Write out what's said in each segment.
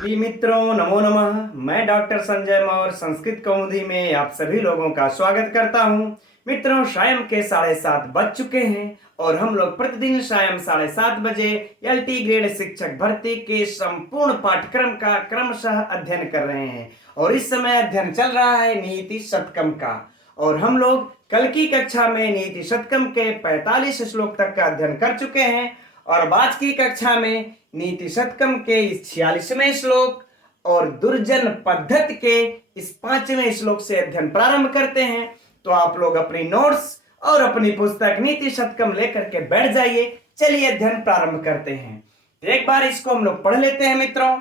जी मित्रों, नमो नमः। मैं डॉक्टर संजय मौर्य संस्कृत कौमुदी में आप सभी लोगों का स्वागत करता हूं। मित्रों, शाम के 7:30 बज चुके हैं और हम लोग प्रतिदिन शाम 7:30 बजे एलटी ग्रेड शिक्षक भर्ती के संपूर्ण पाठ्यक्रम का क्रमशः अध्ययन कर रहे हैं। और इस समय अध्ययन चल रहा है नीति शतकम का। और हम लोग कल की कक्षा में नीति शतकम के 45 श्लोक तक का अध्ययन कर चुके हैं और आज की कक्षा में नीति शतकम के इस 46वें श्लोक और दुर्जन पद्धति के इस 5वें श्लोक से अध्ययन प्रारंभ करते हैं। तो आप लोग अपनी नोट्स और अपनी पुस्तक नीति शतकम लेकर के बैठ जाइए। चलिए अध्ययन प्रारंभ करते हैं। एक बार इसको हम लोग पढ़ लेते हैं मित्रों।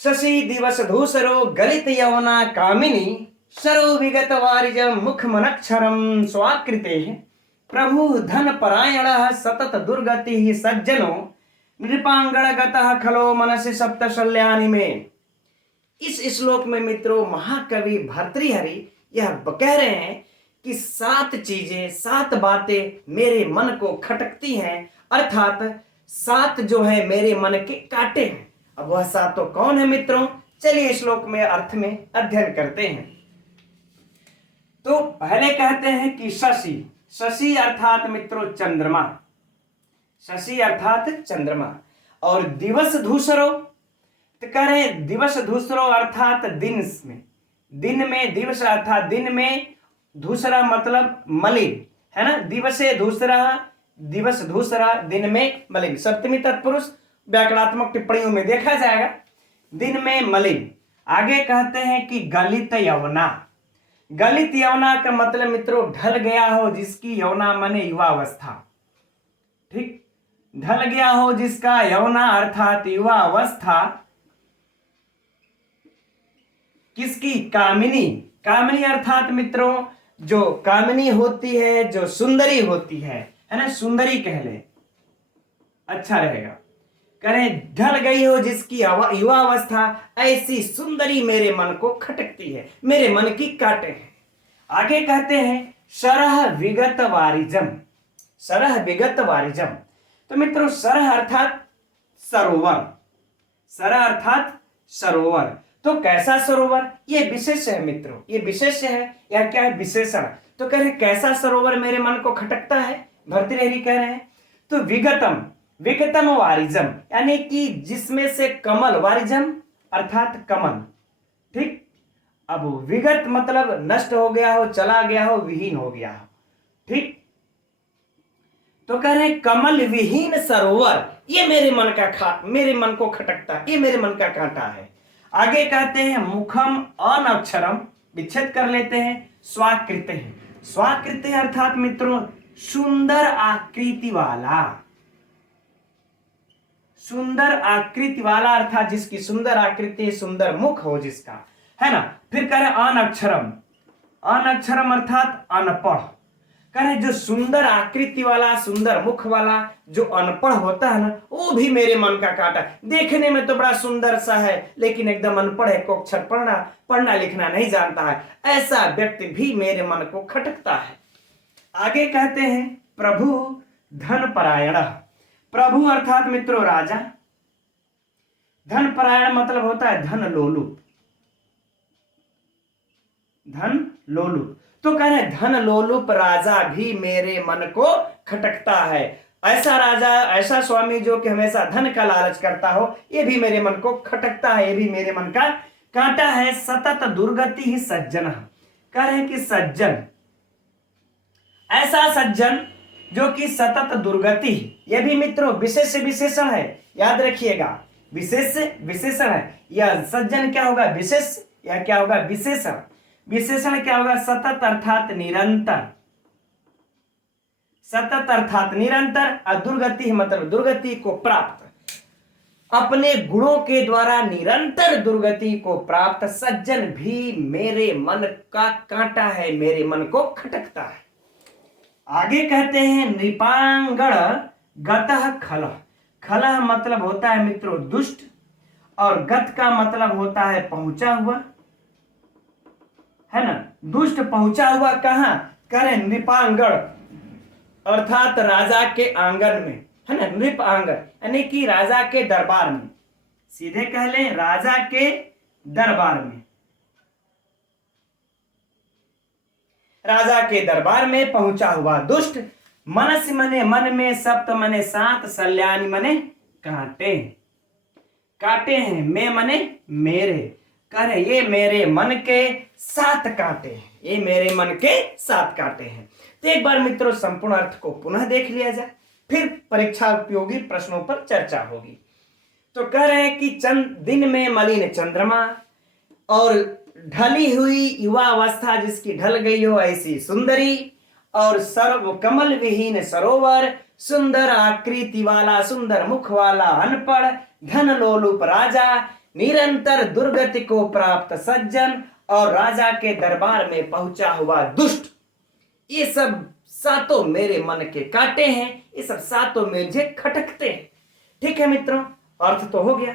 शशि दिवस धूसरो गलित यवना कामिनी सरो विगत वारिज मुख मनक्षरम स्वाकृते प्रभु धन परायण सतत दुर्गति सज्जनो नृपांगणगतः खलो मनसि सप्त शल्यानि में। इस श्लोक में मित्रों महाकवि भर्तृहरि यह कह रहे हैं कि 7 चीजें 7 बातें मेरे मन को खटकती हैं, अर्थात 7 जो है मेरे मन के कांटे हैं। अब वह 7 तो कौन है मित्रों? चलिए श्लोक में अर्थ में अध्ययन करते हैं। तो पहले कहते हैं कि शशि, शशि अर्थात मित्रों चंद्रमा, शशि अर्थात चंद्रमा। और दिवस धूसरो, तो कह रहे दिवस धूसरो अर्थात दिन में दिवस अर्थात दिन में, धूसरा मतलब मलिन है ना। दिवसे धूसरा, दिवस धूसरा, दिन में मलिन। सप्तमी तत्पुरुष व्याकरणात्मक टिप्पणियों में देखा जाएगा। दिन में मलिन। आगे कहते हैं कि गलित यवना, गलित यवना का मतलब मित्रों ढल गया हो जिसकी, यवना माने युवावस्था, ठीक, ढल गया हो जिसका, यवना अर्थात युवा अवस्था, किसकी? कामिनी। कामिनी अर्थात मित्रों जो कामिनी होती है, जो सुंदरी होती है ना, सुंदरी कह ले अच्छा रहेगा। करें ढल गई हो जिसकी युवा अवस्था, ऐसी सुंदरी मेरे मन को खटकती है, मेरे मन की काटे हैं। आगे कहते हैं सरह विगत वारिजम, सरह विगत वारिजम। तो मित्रों सरह अर्थात सरोवर, सरह अर्थात सरोवर। तो कैसा सरोवर? ये विशेष है मित्रों, ये विशेष है या क्या है? विशेषण। तो कह रहे कैसा सरोवर मेरे मन को खटकता है, भर्तृहरि कह रहे हैं। तो विगतम, विगतम वारिजम यानी कि जिसमें से कमल, वारिजम अर्थात कमल, ठीक। अब विगत मतलब नष्ट हो गया हो, चला गया हो, विहीन हो गया हो, ठीक। तो कह रहे कमल विहीन सरोवर, ये मेरे मन को खटकता है, ये मेरे मन का कांटा है। आगे कहते हैं मुखम अनक्षरम, विच्छेद कर लेते हैं, स्वाकृते हैं। स्वाकृते अर्थात मित्रों सुंदर आकृति वाला, सुंदर आकृति वाला अर्थात जिसकी सुंदर आकृति, सुंदर मुख हो जिसका, है ना। फिर कह रहे अनक्षरम, अनक्षरम अर्थात अनपढ़। कह रहे जो सुंदर आकृति वाला, सुंदर मुख वाला जो अनपढ़ होता है ना, वो भी मेरे मन का कांटा। देखने में तो बड़ा सुंदर सा है लेकिन एकदम अनपढ़ है, को अक्षर पढ़ना लिखना नहीं जानता है, ऐसा व्यक्ति भी मेरे मन को खटकता है। आगे कहते हैं प्रभु धन परायण, प्रभु अर्थात मित्रों राजा, धन परायण मतलब होता है धन लोलुप, धन लोलुप। तो कह रहे धन लोलुप राजा भी मेरे मन को खटकता है। ऐसा राजा, ऐसा स्वामी जो कि हमेशा धन का लालच करता हो, ये भी मेरे मन को खटकता है, ये भी मेरे मन का कांटा है। सतत दुर्गति ही सज्जन, कह रहे कि सज्जन, ऐसा सज्जन जो कि सतत दुर्गति, ये भी मित्रों विशेष विशेषण है, याद रखिएगा, विशेष विशेषण है। यह सज्जन क्या होगा? विशेष, या क्या होगा? विशेषण। विशेषण क्या होगा? सतत अर्थात निरंतर, सतत अर्थात निरंतर। और दुर्गति मतलब दुर्गति को प्राप्त, अपने गुणों के द्वारा निरंतर दुर्गति को प्राप्त सज्जन भी मेरे मन का कांटा है, मेरे मन को खटकता है। आगे कहते हैं नृपांगण गतः खलः, खलः मतलब होता है मित्रों दुष्ट, और गत का मतलब होता है पहुंचा हुआ, है ना। दुष्ट पहुंचा हुआ कहां? करें नृपांगण अर्थात राजा के आंगन में, है ना। नृप आंगन यानी कि राजा के दरबार में, सीधे कह लें राजा के दरबार में। राजा के दरबार में पहुंचा हुआ दुष्ट, मनस मने मन में, सप्त मने सात, सल्यानी मने कांटे। कांटे हैं, मैं मने मेरे, कह रहे ये मेरे मन के 7 कांटे हैं, ये मेरे मन के 7 कांटे हैं। तो एक बार मित्रों संपूर्ण अर्थ को पुनः देख लिया जाए, फिर परीक्षा उपयोगी प्रश्नों पर चर्चा होगी। तो कह रहे हैं कि दिन में मलिन चंद्रमा और ढली हुई युवा अवस्था जिसकी ढल गई हो ऐसी सुंदरी, और सर्व कमल विहीन सरोवर, सुंदर आकृति वाला सुंदर मुख वाला अनपढ़, धन लोलुप राजा, निरंतर दुर्गति को प्राप्त सज्जन, और राजा के दरबार में पहुंचा हुआ दुष्ट, ये सब 7 मेरे मन के कांटे हैं, ये सब 7 मुझे खटकते हैं। ठीक है मित्रों, अर्थ तो हो गया।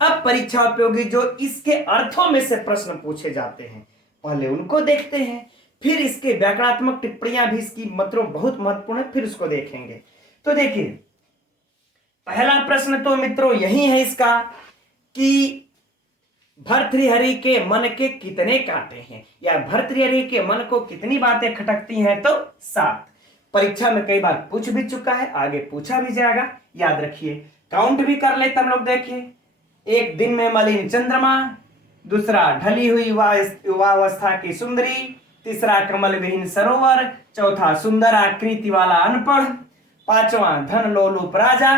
अब परीक्षा उपयोगी जो इसके अर्थों में से प्रश्न पूछे जाते हैं, पहले उनको देखते हैं, फिर इसके व्याकरणात्मक टिप्पणियां भी इसकी मतलब बहुत महत्वपूर्ण है, फिर उसको देखेंगे। तो देखिए पहला प्रश्न तो मित्रों यही है इसका कि भर्तृहरि के मन के कितने कांटे हैं, या भर्तृहरि के मन को कितनी बातें खटकती हैं, तो 7। परीक्षा में कई बार पूछ भी चुका है, आगे पूछा भी जाएगा, याद रखिए। काउंट भी कर लेते हम लोग, देखिए। एक दिन में मलिन चंद्रमा, दूसरा ढली हुई युवावस्था की सुंदरी, तीसरा कमल विहीन सरोवर, चौथा सुंदर आकृति वाला अनपढ़, पांचवां धन लोलुप राजा,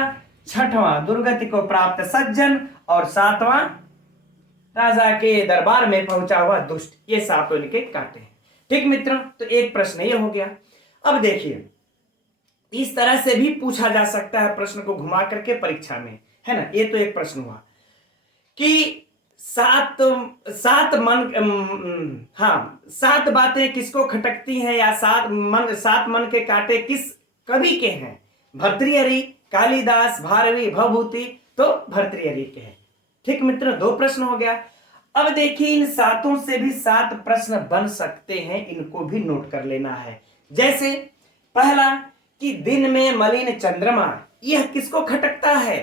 छठवां दुर्गति को प्राप्त सज्जन, और 7वां राजा के दरबार में पहुंचा हुआ दुष्ट। ये 7 इनके कांटे हैं। ठीक मित्रों, तो एक प्रश्न ये हो गया। अब देखिए इस तरह से भी पूछा जा सकता है प्रश्न को घुमा करके परीक्षा में, है ना। ये तो एक प्रश्न हुआ कि 7 बातें किसको खटकती हैं, या 7 मन के कांटे किस कवि के हैं। भर्तृहरि, कालिदास, भारवी, भवभूति, तो भर्तृहरि के हैं। ठीक मित्रों, 2 प्रश्न हो गया। अब देखिए इन 7 से भी 7 प्रश्न बन सकते हैं, इनको भी नोट कर लेना है। जैसे पहला कि दिन में मलिन चंद्रमा, यह किसको खटकता है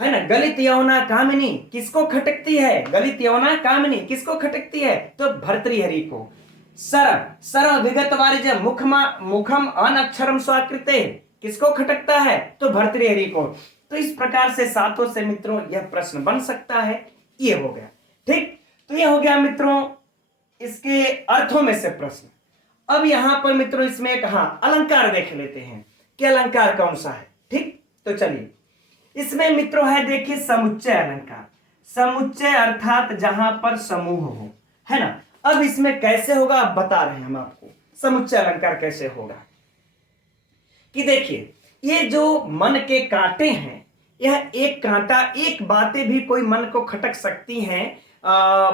ना। गलित यौना कामिनी किसको खटकती है, गलित यौना कामिनी किसको खटकती है, तो भर्तृहरि को। सर विगत वारिज मुखम अनक्षरम स्वाकृते किसको खटकता है, तो भर्तृहरि को। तो इस प्रकार से 7 से मित्रों यह प्रश्न बन सकता है। ये हो गया। ठीक, तो यह हो गया मित्रों इसके अर्थों में से प्रश्न। अब यहां पर मित्रों इसमें एक अलंकार देख लेते हैं कि अलंकार कौन सा है। ठीक, तो चलिए इसमें मित्रों है, देखिए समुच्चय अलंकार। समुच्चय अर्थात जहां पर समूह हो, है ना। अब इसमें कैसे होगा अब बता रहे हैं हम आपको, समुच्चय अलंकार कैसे होगा। कि देखिए ये जो मन के कांटे हैं, यह एक कांटा, एक बातें भी कोई मन को खटक सकती हैं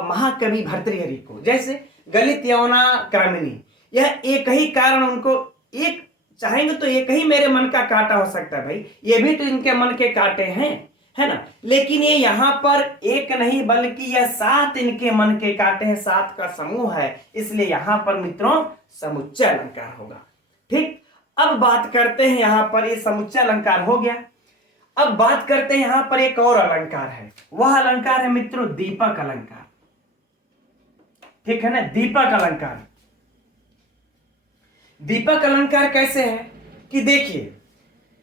महाकवि भर्तृहरि को। जैसे गलित यौना कामिनी, यह एक ही कारण उनको, एक चाहेंगे तो एक ही मेरे मन का कांटा हो सकता है भाई, ये भी तो इनके मन के कांटे हैं, है ना। लेकिन ये यहाँ पर एक नहीं बल्कि यह 7 इनके मन के कांटे हैं, 7 का समूह है, इसलिए यहाँ पर मित्रों समुच्चय अलंकार होगा। ठीक, अब बात करते हैं यहाँ पर, ये समुच्चय अलंकार हो गया। अब बात करते हैं यहाँ पर एक और अलंकार है, वह अलंकार है मित्रों दीपक अलंकार। ठीक है ना, दीपक अलंकार। दीपक अलंकार कैसे है कि देखिए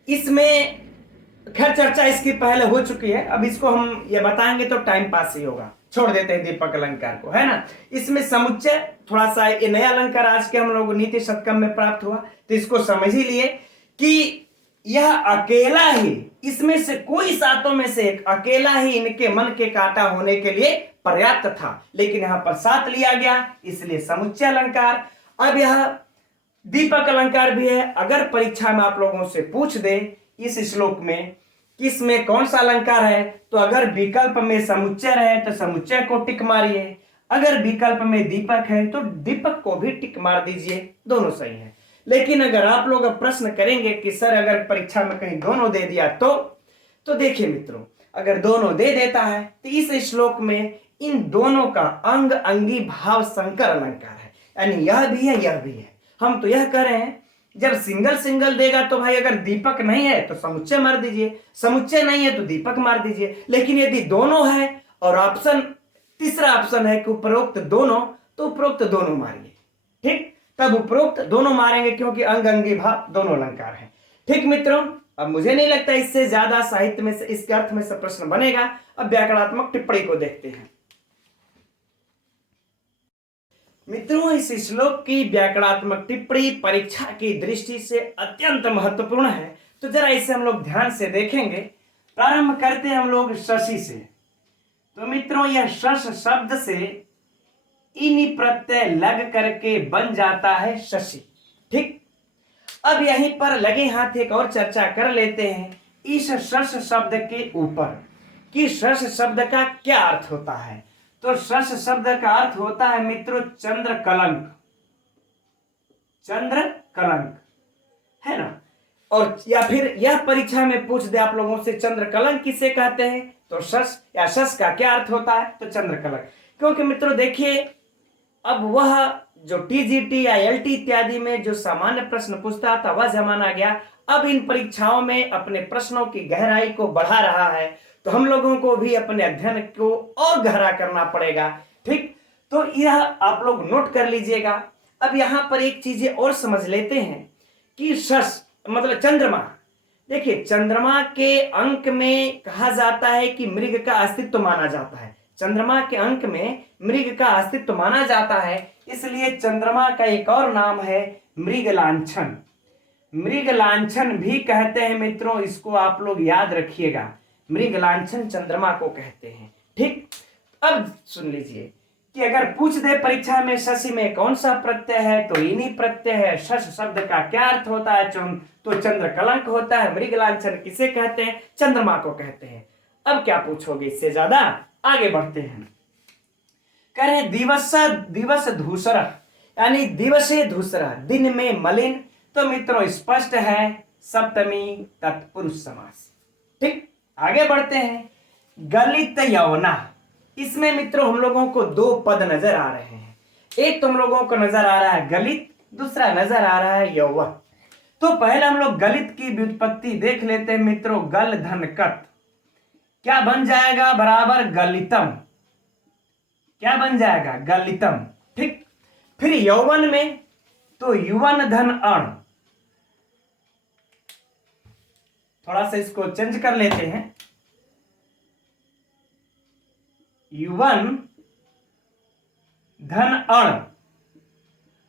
इसमें खैर चर्चा इसकी पहले हो चुकी है, अब इसको हम ये बताएंगे तो टाइम पास ही होगा, छोड़ देते हैं दीपक अलंकार को, है ना। इसमें समुच्चय थोड़ा सा, ये नया अलंकार आज के हम लोग नीति शतकम में प्राप्त हुआ, तो इसको समझ ही लिए कि यह अकेला ही, इसमें से कोई 7 में से एक अकेला ही इनके मन के कांटा होने के लिए पर्याप्त था, लेकिन यहां पर 7 लिया गया, इसलिए समुच्चय अलंकार। अब यह दीपक अलंकार भी है। अगर परीक्षा में आप लोगों से पूछ दे इस श्लोक में किस में कौन सा अलंकार है, तो अगर विकल्प में समुच्चय रहे तो समुच्चय को टिक मारिए, अगर विकल्प में दीपक है तो दीपक को भी टिक मार दीजिए, दोनों सही है। लेकिन अगर आप लोग अब प्रश्न करेंगे कि सर अगर परीक्षा में कहीं दोनों दे दिया तो देखिए मित्रों, अगर दोनों दे देता है तो इस श्लोक में इन दोनों का अंग अंगी भाव संकर अलंकार है, यानी यह भी है यह भी है। हम तो यह कह रहे हैं जब सिंगल सिंगल देगा तो भाई अगर दीपक नहीं है तो समुच्चय मार दीजिए, समुच्चय नहीं है तो दीपक मार दीजिए। लेकिन यदि दोनों है और ऑप्शन तीसरा ऑप्शन है कि उपरोक्त दोनों, तो उपरोक्त दोनों मारिए। ठीक, तब उपरोक्त दोनों मारेंगे क्योंकि अंग अंगी भाव दोनों अलंकार हैं। ठीक मित्रों, अब मुझे नहीं लगता इससे ज्यादा साहित्य में से इसके अर्थ में से प्रश्न बनेगा। अब व्याकरणात्मक टिप्पणी को देखते हैं। मित्रों, इस श्लोक की व्याकरणात्मक टिप्पणी परीक्षा की दृष्टि से अत्यंत महत्वपूर्ण है, तो जरा इसे हम लोग ध्यान से देखेंगे। प्रारंभ करते हैं हम लोग शशि से। तो मित्रों, यह शश शब्द से इन प्रत्यय लग करके बन जाता है शशि। ठीक, अब यहीं पर लगे हाथ एक और चर्चा कर लेते हैं इस शश शब्द के ऊपर कि शश शब्द का क्या अर्थ होता है। तो शश शब्द का अर्थ होता है मित्रों चंद्र कलंक, चंद्र कलंक, है ना। और या फिर यह परीक्षा में पूछ दे आप लोगों से चंद्र कलंक किसे कहते हैं, तो शश या शश का क्या अर्थ होता है, तो चंद्र कलंक। क्योंकि मित्रों देखिए, अब वह जो टीजीटी या एलटी इत्यादि में जो सामान्य प्रश्न पूछता था वह जमाना गया। अब इन परीक्षाओं में अपने प्रश्नों की गहराई को बढ़ा रहा है, तो हम लोगों को भी अपने अध्ययन को और गहरा करना पड़ेगा। ठीक, तो यह आप लोग नोट कर लीजिएगा। अब यहां पर एक चीजें और समझ लेते हैं कि शश मतलब चंद्रमा। देखिए, चंद्रमा के अंक में कहा जाता है कि मृग का अस्तित्व माना जाता है। चंद्रमा के अंक में मृग का अस्तित्व माना जाता है, इसलिए चंद्रमा का एक और नाम है मृग लांछन। मृग लांछन भी कहते हैं मित्रों, इसको आप लोग याद रखिएगा, मृग लांछन चंद्रमा को कहते हैं। ठीक, अब सुन लीजिए कि अगर पूछ दे परीक्षा में शशि में कौन सा प्रत्यय है, तो इन्हीं प्रत्यय है। शश शब्द का क्या अर्थ होता है, तो चंद्र कलंक होता है। मृग लांछन किसे कहते हैं, चंद्रमा को कहते हैं। अब क्या पूछोगे इससे ज्यादा, आगे बढ़ते हैं। कह रहे दिवस धूसर, यानी दिवसे धूसर, दिन में मलिन। तो मित्रों स्पष्ट है सप्तमी तत्पुरुष समास। ठीक, आगे बढ़ते हैं। गलित यौना, इसमें मित्रों हम लोगों को दो पद नजर आ रहे हैं। एक तो हम लोगों को नजर आ रहा है गलित, दूसरा नजर आ रहा है यौवन। तो पहले हम लोग गलित की व्युत्पत्ति देख लेते हैं मित्रों। गल धन कत क्या बन जाएगा, बराबर गलितम। क्या बन जाएगा, गलितम। ठीक, फिर यौवन में तो युवन धन अण, थोड़ा सा इसको चेंज कर लेते हैं। युवन धन अण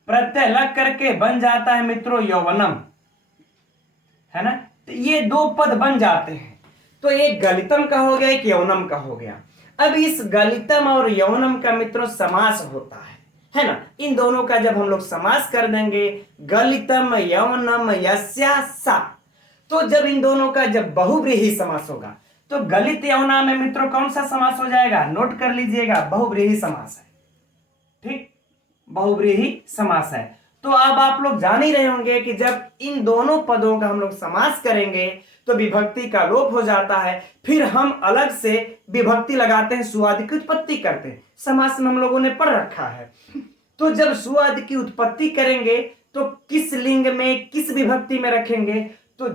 प्रत्यय लग करके बन जाता है मित्रों यौवनम, है ना। तो ये दो पद बन जाते हैं, तो एक गलितम का हो गया, एक यौनम का हो गया। अब इस गलितम और यौनम का मित्रों समास होता है ना। इन दोनों का जब हम लोग समास कर देंगे, गलितम यौनम यस्या सा, तो जब इन दोनों का जब बहुव्रीहि समास होगा, तो गलित यौना में मित्रों कौन सा समास हो जाएगा, नोट कर लीजिएगा, बहुव्रीहि समास है। ठीक, बहुव्रीहि समास है। तो अब आप लोग जान ही रहे होंगे कि जब इन दोनों पदों का हम लोग समास करेंगे तो विभक्ति का लोप हो जाता है। फिर हम अलग से विभक्ति लगाते हैं, सुआदि की उत्पत्ति करते हैं। समास में हम लोगों ने पढ़ रखा है। तो जब सुआदि की उत्पत्ति करेंगे तो किस लिंग में किस विभक्ति में रखेंगे, तो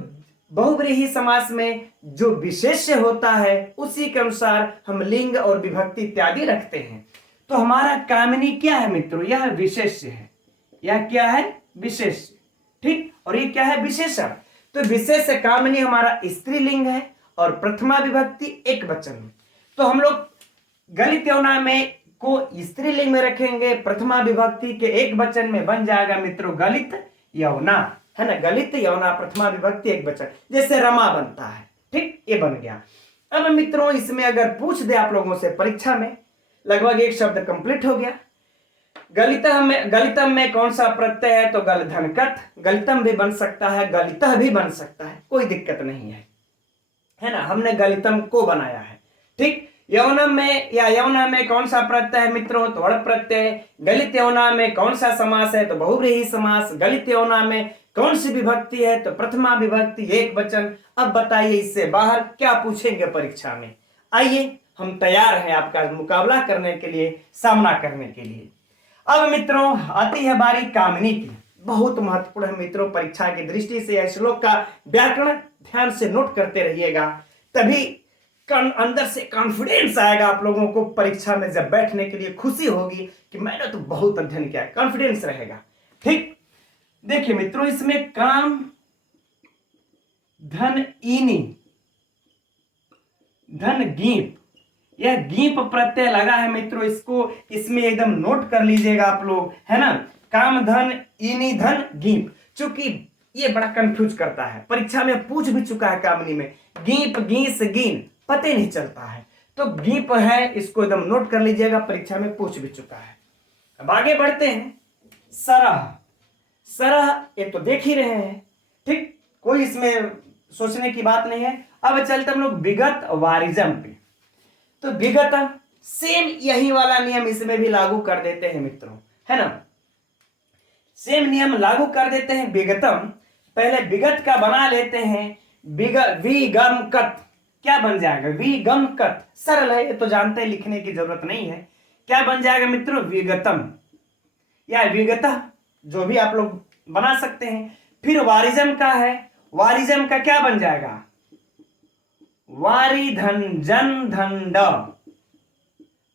बहुव्रीहि समास में जो विशेष्य होता है उसी के अनुसार हम लिंग और विभक्ति इत्यादि रखते हैं। तो हमारा कामिनी क्या है मित्रों, यह विशेष्य है। यह क्या है, विशेष्य। ठीक, और ये क्या है, विशेषण। तो विशेष कामिनी हमारा स्त्रीलिंग है और प्रथमा विभक्ति एक वचन में। तो हम लोग गलित यौना में को स्त्रीलिंग में रखेंगे, प्रथमा विभक्ति के एक वचन में बन जाएगा मित्रों गलित यौना, है ना। गलित यौना प्रथमा विभक्ति एक वचन, जैसे रमा बनता है। ठीक, ये बन गया। अब मित्रों इसमें अगर पूछ दे आप लोगों से परीक्षा में, लगभग एक शब्द कंप्लीट हो गया। गलितम में कौन सा प्रत्यय है, तो गल धनकत। गलितम भी बन सकता है, गलितः भी बन सकता है, कोई दिक्कत नहीं है ना। हमने गलितम को बनाया है। ठीक, यौनम में या यौना में कौन सा प्रत्यय है मित्रों, तो अड़ प्रत्यय। गलित यौना में कौन सा समास है, तो बहुव्रीहि समास। गलित यौना में कौन सी विभक्ति है, तो प्रथमा विभक्ति एक वचन। अब बताइए इससे बाहर क्या पूछेंगे परीक्षा में। आइए हम तैयार हैं आपका मुकाबला करने के लिए, सामना करने के लिए। अब मित्रों आती है बारी कामिनी की। बहुत महत्वपूर्ण है मित्रों परीक्षा की दृष्टि से। यह श्लोक का व्याकरण ध्यान से नोट करते रहिएगा, तभी अंदर से कॉन्फिडेंस आएगा आप लोगों को। परीक्षा में जब बैठने के लिए खुशी होगी कि मैंने तो बहुत अध्ययन किया है, कॉन्फिडेंस रहेगा। ठीक, देखिए मित्रों, इसमें काम धन ईनी धन गीप, यह गीप प्रत्यय लगा है मित्रों, इसको इसमें एकदम नोट कर लीजिएगा आप लोग, है ना। काम धन ईनी धन गीप, चूंकि ये बड़ा कंफ्यूज करता है, परीक्षा में पूछ भी चुका है कामनी में, गीप गीस गीन पता नहीं चलता है, तो गीप है, इसको एकदम नोट कर लीजिएगा, परीक्षा में पूछ भी चुका है। अब आगे बढ़ते हैं। सरह, सरह ये तो देख ही रहे हैं, ठीक, कोई इसमें सोचने की बात नहीं है। अब चलते हम लोग विगत वारिजम पे। तो विगत सेम यही वाला नियम इसमें भी लागू कर देते हैं मित्रों, है ना, सेम नियम लागू कर देते हैं। विगतम, पहले विगत का बना लेते हैं, विगम कत, क्या बन जाएगा, विगम कत, सरल है ये तो जानते हैं, लिखने की जरूरत नहीं है। क्या बन जाएगा मित्रों, विगतम या विगत, जो भी आप लोग बना सकते हैं। फिर वारिजम का है, वारिजम का क्या बन जाएगा, वारी धन जन धन ड,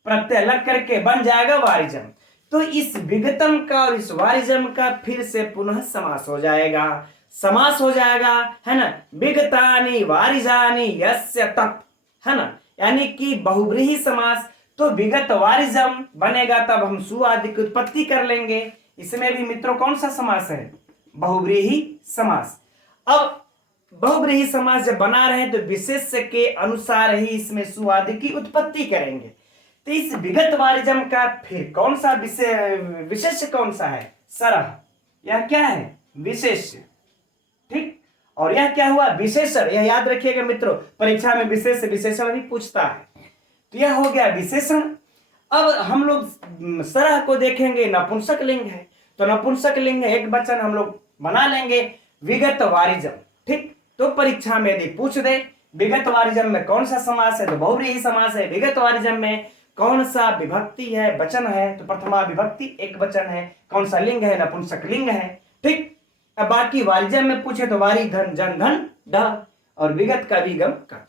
प्रत्यय लग करके बन जाएगा वारिजम। तो इस विगतम का और इस वारिजम का फिर से पुनः समास हो जाएगा, समास हो जाएगा, है ना। विगतानि वारिजानि यस्य तत्, है ना, यानी कि बहुब्रीहि समास। तो विगत वारिजम बनेगा, तब हम सु आदि की उत्पत्ति कर लेंगे। इसमें भी मित्रों कौन सा समास है, बहुब्रीहि समास। अब बहुब्रीहि समास जब बना रहे हैं तो विशेष्य के अनुसार ही इसमें सु आदि की उत्पत्ति करेंगे। तो इस विगत वारिजम का फिर कौन सा विशेष्य कौन सा है, सरह, यह क्या है, विशेष्य, ठीक। और यह क्या हुआ, विशेषण, यह याद रखिएगा मित्रों, परीक्षा में विशेष विशेषण भी पूछता है। तो यह हो गया विशेषण। अब हम लोग सरह को देखेंगे, नपुंसक लिंग है, तो नपुंसक लिंग एक वचन हम लोग बना लेंगे, विगत वारिजम, ठीक। तो परीक्षा में यदि पूछ दे विगत वारिजम में कौन सा समास है, तो बहुब्रीहि समास है। विगत वारिजम में कौन सा विभक्ति है, वचन है, तो प्रथमा विभक्ति एक वचन है। कौन सा लिंग है, नपुंसक लिंग है, ठीक। अब बाकी वारिजम में पूछे तो वारी धन जन धन ड, और विगत का विगम कर,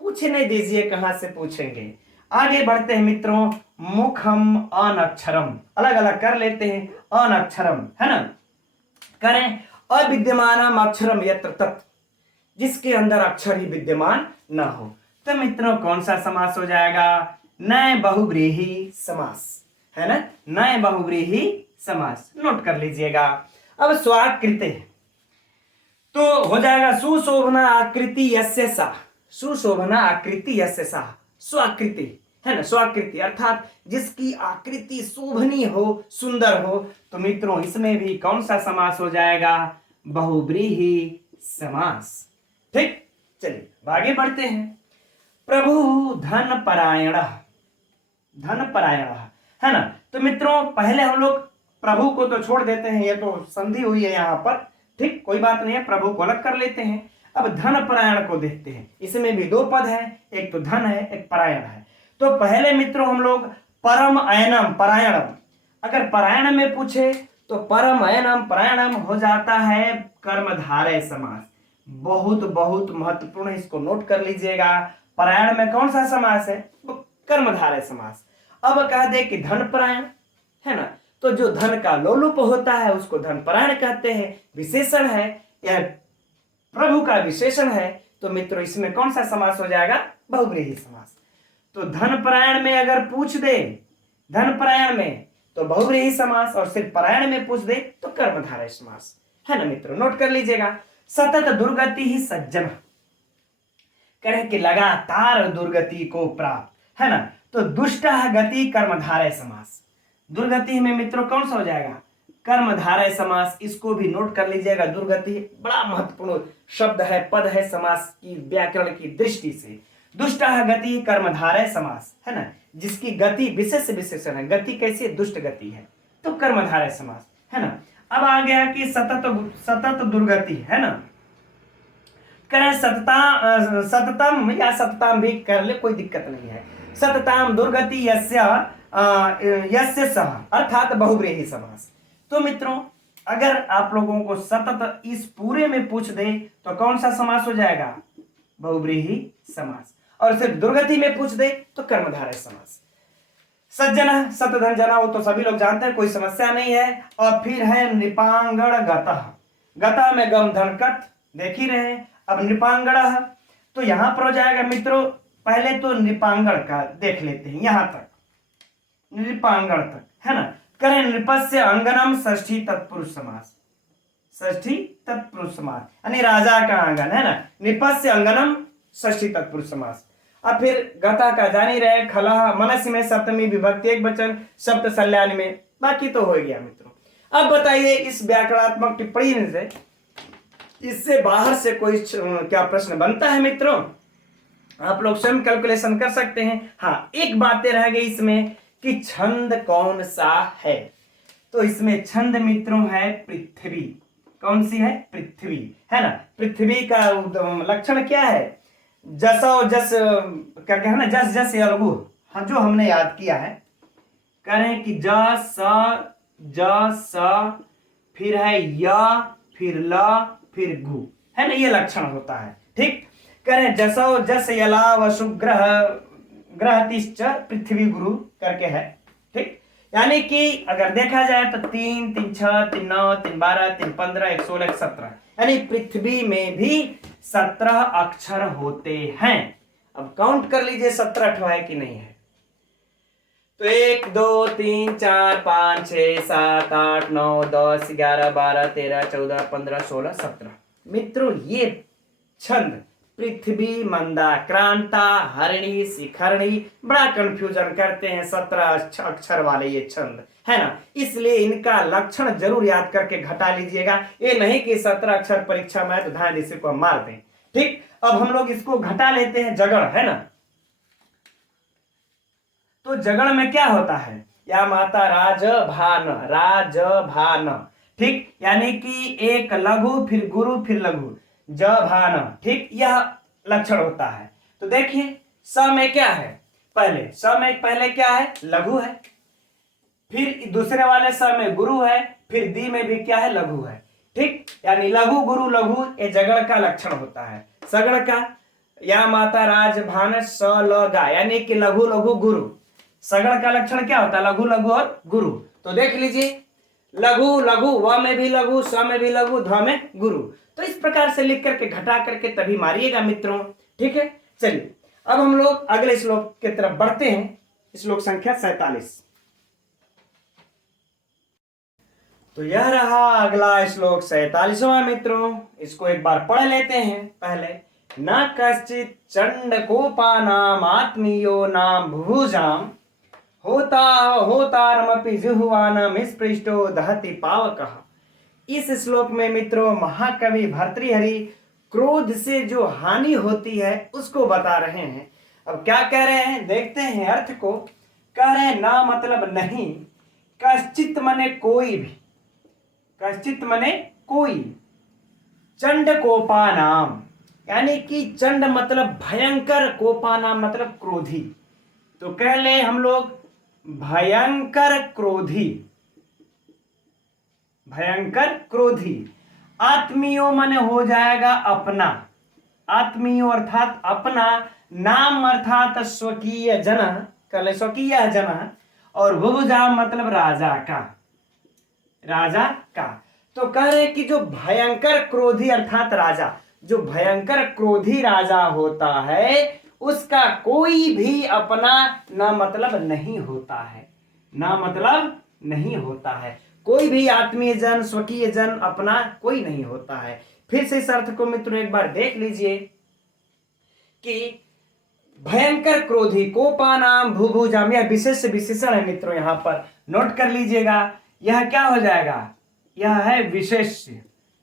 पूछने दीजिए कहां से पूछेंगे। आगे बढ़ते हैं मित्रों, मुखम अनक्षरम, अलग अलग कर लेते हैं, अनक्षरम, है ना, करें। अविद्यमानम अक्षरम यत्र तत्, जिसके अंदर अक्षर ही विद्यमान ना हो। तो मित्रों कौन सा समास हो जाएगा, नए बहुब्रीहि समास, है ना, नए बहुब्रीहि समास, नोट कर लीजिएगा। अब स्वाकृते, तो हो जाएगा सुशोभना आकृति यस्य सा, सुशोभना आकृति यस्य सा, स्वाकृति, है ना, स्वाकृति अर्थात जिसकी आकृति शोभनीय हो, सुंदर हो। तो मित्रों इसमें भी कौन सा समास हो जाएगा, बहुब्रीहि समास, ठीक। चलिए आगे बढ़ते हैं। प्रभु धन परायण, धन परायण, है ना। तो मित्रों पहले हम लोग प्रभु को तो छोड़ देते हैं, ये तो संधि हुई है यहाँ पर, ठीक, कोई बात नहीं है, प्रभु को अलग कर लेते हैं। अब धन परायण को देखते हैं, इसमें भी दो पद है, एक तो धन है, एक परायण है। तो पहले मित्रों हम लोग परम अयनम परायणम, अगर परायण में पूछे तो परम अयनम परायणम हो जाता है कर्मधारय समास। बहुत बहुत महत्वपूर्ण, इसको नोट कर लीजिएगा। परायण में कौन सा समास है, कर्मधारय समास। अब कह दे कि धन परायण, है ना, तो जो धन का लोलुप होता है उसको धन परायण कहते हैं, विशेषण है, यह प्रभु का विशेषण है। तो मित्रों इसमें कौन सा समास हो जाएगा, बहुब्रीहि समास। तो धन परायण में अगर पूछ दे, धन परायण में तो बहुब्रीहि समास, और सिर्फ परायण में पूछ दे तो कर्मधारय समास, है ना मित्रों, नोट कर लीजिएगा। सतत दुर्गति ही सज्जन, कहे कि लगातार दुर्गति को प्राप्त, है ना। तो दुष्ट गति कर्मधारय समास, दुर्गति में मित्रों कौन सा हो जाएगा, कर्मधारय समास, इसको भी नोट कर लीजिएगा। दुर्गति बड़ा महत्वपूर्ण शब्द है, पद है समास की व्याकरण की दृष्टि से। दुष्ट गति कर्मधारय समास, है ना, जिसकी गति विशेष विशेषण है, गति कैसी, दुष्ट गति है, तो कर्मधारय समास, है ना। अब आ गया कि सतत दुर्गति, है ना, करें सततम या सतताम भी कर ले, कोई दिक्कत नहीं है। सतताम दुर्गति यस्य सह, अर्थात बहुब्रीहि समास। तो मित्रों अगर आप लोगों को सतत इस पूरे में पूछ दे तो कौन सा समास हो जाएगा? बहुब्रीहि समास। और सिर्फ दुर्गति में पूछ दे तो कर्मधारय समास। सज्जन सतधन जना वो तो सभी लोग जानते हैं, कोई समस्या नहीं है। और फिर है नृपांगण गतः। गतः में गम धन कट देख ही रहे हैं। अब नृपांगण तो यहां पर हो जाएगा मित्रों, पहले तो नृपांगण का देख लेते हैं, यहां तक नृपांगण तक है ना। करें नृपस्य अंगनम षष्ठी तत्पुरुष समास। षष्ठी तत्पुरुष समास यानी राजा का आंगन है ना, नृपस्य अंगनम षष्ठी तत्पुरुष समास। अब फिर गता का जान ही रहे, खलह मनस्य में सप्तमी विभक्ति एक वचन, सप्त सल्यान में, बाकी तो हो गया मित्रों। अब बताइए इस व्याकरणात्मक टिप्पणी से इससे बाहर से कोई क्या प्रश्न बनता है मित्रों? आप लोग स्वयं कैलकुलेशन कर सकते हैं। हाँ, एक बातें रह गई इसमें कि छंद कौन सा है। तो इसमें छंद मित्रों है पृथ्वी। कौन सी है? पृथ्वी है ना। पृथ्वी का लक्षण क्या है? जसो जस क्या है ना, जस जस या लघु। हाँ, जो हमने याद किया है, करें कि ज फिर है या, फिर ल, फिर गु, है ना, ये लक्षण होता है। ठीक, करें जसो जस यला वसुग्रह ग्रहतिश्च पृथ्वी गुरु करके है। ठीक, यानी कि अगर देखा जाए तो 3 3 6 3 9 3 12 3 15 1 16 1 17, यानी पृथ्वी में भी 17 अक्षर होते हैं। अब काउंट कर लीजिए 17 है कि नहीं है। तो 1 2 3 4 5 6 7 8 9 10 11 12 13 14 15 16 17 मित्रों, ये छंद पृथ्वी, मंदा, क्रांता, हरिणी, शिखरणी, बड़ा कंफ्यूजन करते हैं 17 अक्षर वाले ये छंद है ना। इसलिए इनका लक्षण जरूर याद करके घटा लीजिएगा। ये नहीं कि 17 अक्षर परीक्षा में तो ध्यान इसी को मार दें। ठीक, अब हम लोग इसको घटा लेते हैं। जगड़ है ना, तो जगड़ में क्या होता है? या माता राजभान, राजभान। ठीक, यानी कि एक लघु फिर गुरु फिर लघु, जभान। ठीक, यह लक्षण होता है। तो देखिए स में क्या है? पहले स में पहले क्या है? लघु है। फिर दूसरे वाले स में गुरु है, फिर दी में भी क्या है? लघु है। ठीक, यानी लघु गुरु लघु, ये जगड़ का लक्षण होता है। सगड़ का या माता राजभान स ल गा, यानी कि लघु लघु गुरु। सगड़ का लक्षण क्या होता है? लघु लघु और गुरु। तो देख लीजिए, लघु लघु, व में भी लघु, स में भी लघु, ध में गुरु। तो इस प्रकार से लिख करके घटा करके तभी मारिएगा मित्रों। ठीक है, चलिए अब हम लोग अगले श्लोक की तरफ बढ़ते हैं। श्लोक संख्या 47। तो यह रहा अगला श्लोक 47वां मित्रों। इसको एक बार पढ़ लेते हैं। पहले न कश्चित चंड कोपानाम आत्मीयो नाम भुभुजाम होतारमपि जिह्वानाम स्पृष्टो दहति पावकः। इस श्लोक में मित्रों महाकवि भर्तृहरि क्रोध से जो हानि होती है उसको बता रहे हैं। अब क्या कह रहे हैं, देखते हैं अर्थ को। कह रहे हैं ना मतलब नहीं, कश्चित मने कोई भी, कश्चित मने कोई, चंड कोपानाम यानी कि चंड मतलब भयंकर, कोपानाम मतलब क्रोधी। तो कह ले हम लोग भयंकर क्रोधी, भयंकर क्रोधी। आत्मीयो माने हो जाएगा अपना, आत्मीयो अर्थात अपना, नाम अर्थात स्वकीय जन, कल स्वकीय जन, और भुभुजाम मतलब राजा का, राजा का। तो कह रहे कि जो भयंकर क्रोधी अर्थात राजा, जो भयंकर क्रोधी राजा होता है उसका कोई भी अपना ना मतलब नहीं होता है, ना मतलब नहीं होता है। कोई भी आत्मीय जन, स्वकीय जन अपना कोई नहीं होता है। फिर से इस अर्थ को मित्रों एक बार देख लीजिए कि भयंकर क्रोधी, कोपानाम भुभुजाम, यह विशेष विशेषण है मित्रों, यहां पर नोट कर लीजिएगा। यह क्या हो जाएगा? यह है विशेष।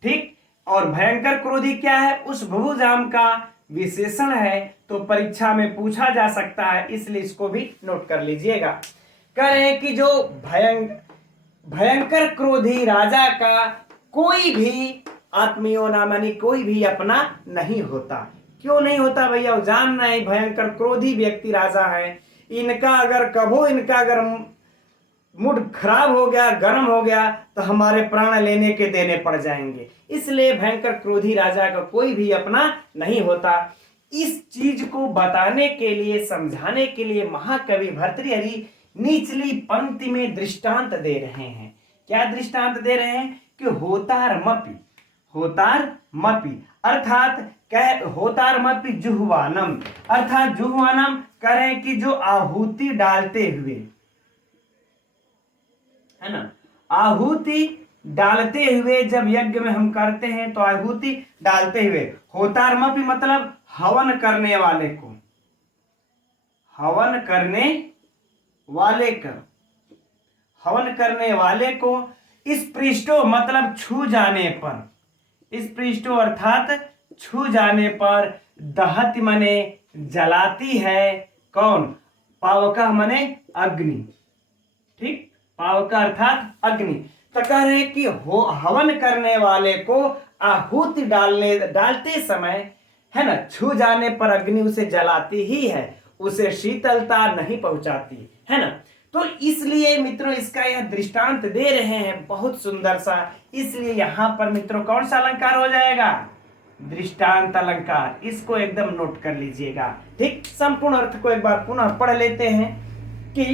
ठीक, और भयंकर क्रोधी क्या है? उस भुभुजाम का विशेषण है। तो परीक्षा में पूछा जा सकता है, इसलिए इसको भी नोट कर लीजिएगा। कह रहे हैं कि जो भयंकर क्रोधी राजा का कोई भी आत्मीयो नाम यानी कोई भी अपना नहीं होता। क्यों नहीं होता भैया? जान रहे भयंकर क्रोधी व्यक्ति राजा है, इनका अगर कभो इनका अगर मूड खराब हो गया, गर्म हो गया, तो हमारे प्राण लेने के देने पड़ जाएंगे। इसलिए भयंकर क्रोधी राजा का कोई भी अपना नहीं होता। इस चीज को बताने के लिए, समझाने के लिए महाकवि भर्तृहरि निचली पंक्ति में दृष्टांत दे रहे हैं। क्या दृष्टांत दे रहे हैं? कि होतारमपि, होतारमपि अर्थात कह होतारमपि जुह्वानम, अर्थात जुह्वानम कह रहे हैं कि जो आहुति डालते हुए, है ना, आहुति डालते हुए, जब यज्ञ में हम करते हैं तो आहुति डालते हुए, होतारमपि मतलब हवन करने वाले को, हवन करने वाले का, हवन करने वाले को इस पृष्ठों मतलब छू जाने पर, इस पृष्ठों अर्थात छू जाने पर दहति मने जलाती है। कौन? पावका मने अग्नि, ठीक, पावका अर्थात अग्नि। तो कह रहे हैं कि हवन करने वाले को आहुति डालते समय, है ना, छू जाने पर अग्नि उसे जलाती ही है, उसे शीतलता नहीं पहुंचाती, है ना। तो इसलिए मित्रों इसका यह दृष्टांत दे रहे हैं बहुत सुंदर सा। इसलिए यहां पर मित्रों कौन सा अलंकार हो जाएगा? दृष्टांत अलंकार। इसको एकदम नोट कर लीजिएगा, ठीक। संपूर्ण अर्थ को एक बार पुनः पढ़ लेते हैं कि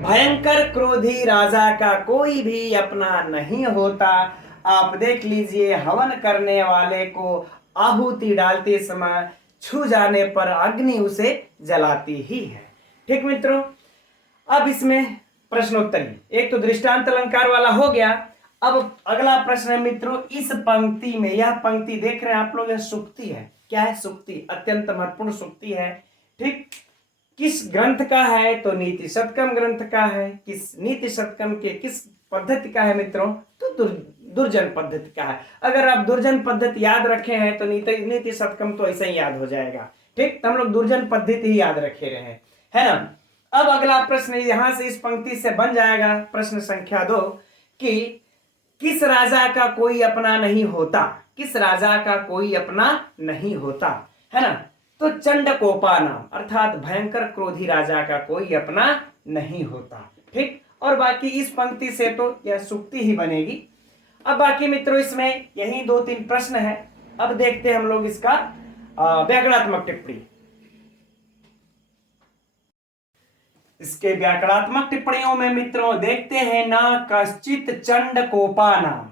भयंकर क्रोधी राजा का कोई भी अपना नहीं होता। आप देख लीजिए, हवन करने वाले को आहुति डालते समय छू जाने पर अग्नि उसे जलाती ही है, ठीक मित्रों। अब इसमें प्रश्नोत्तरी, एक तो दृष्टांत अलंकार वाला हो गया। अब अगला प्रश्न है मित्रों, इस पंक्ति में, यह पंक्ति देख रहे हैं आप लोग, यह सूक्ति है। क्या है? सूक्ति, अत्यंत महत्वपूर्ण सूक्ति है, ठीक। किस ग्रंथ का है? तो नीति शतकम ग्रंथ का है। किस नीति शतकम के किस पद्धति का है मित्रों? तो दुर्जन पद्धति का है। अगर आप दुर्जन पद्धति याद रखे हैं तो नीति शतकम तो ऐसे ही याद हो जाएगा, ठीक। तो हम लोग दुर्जन पद्धति ही याद रखे रहे, है ना। अब अगला प्रश्न यहां से इस पंक्ति से बन जाएगा, प्रश्न संख्या 2, कि किस राजा का कोई अपना नहीं होता? किस राजा का कोई अपना नहीं होता, है ना। तो चंडकोपा नाम, अर्थात भयंकर क्रोधी राजा का कोई अपना नहीं होता, ठीक। और बाकी इस पंक्ति से तो यह सूक्ति ही बनेगी। अब बाकी मित्रों इसमें यही 2-3 प्रश्न है। अब देखते हैं हम लोग इसका व्याकरणात्मक टिप्पणी। इसके व्याकरणात्मक टिप्पणियों में मित्रों देखते हैं ना, कश्चित चंडकोपा नाम।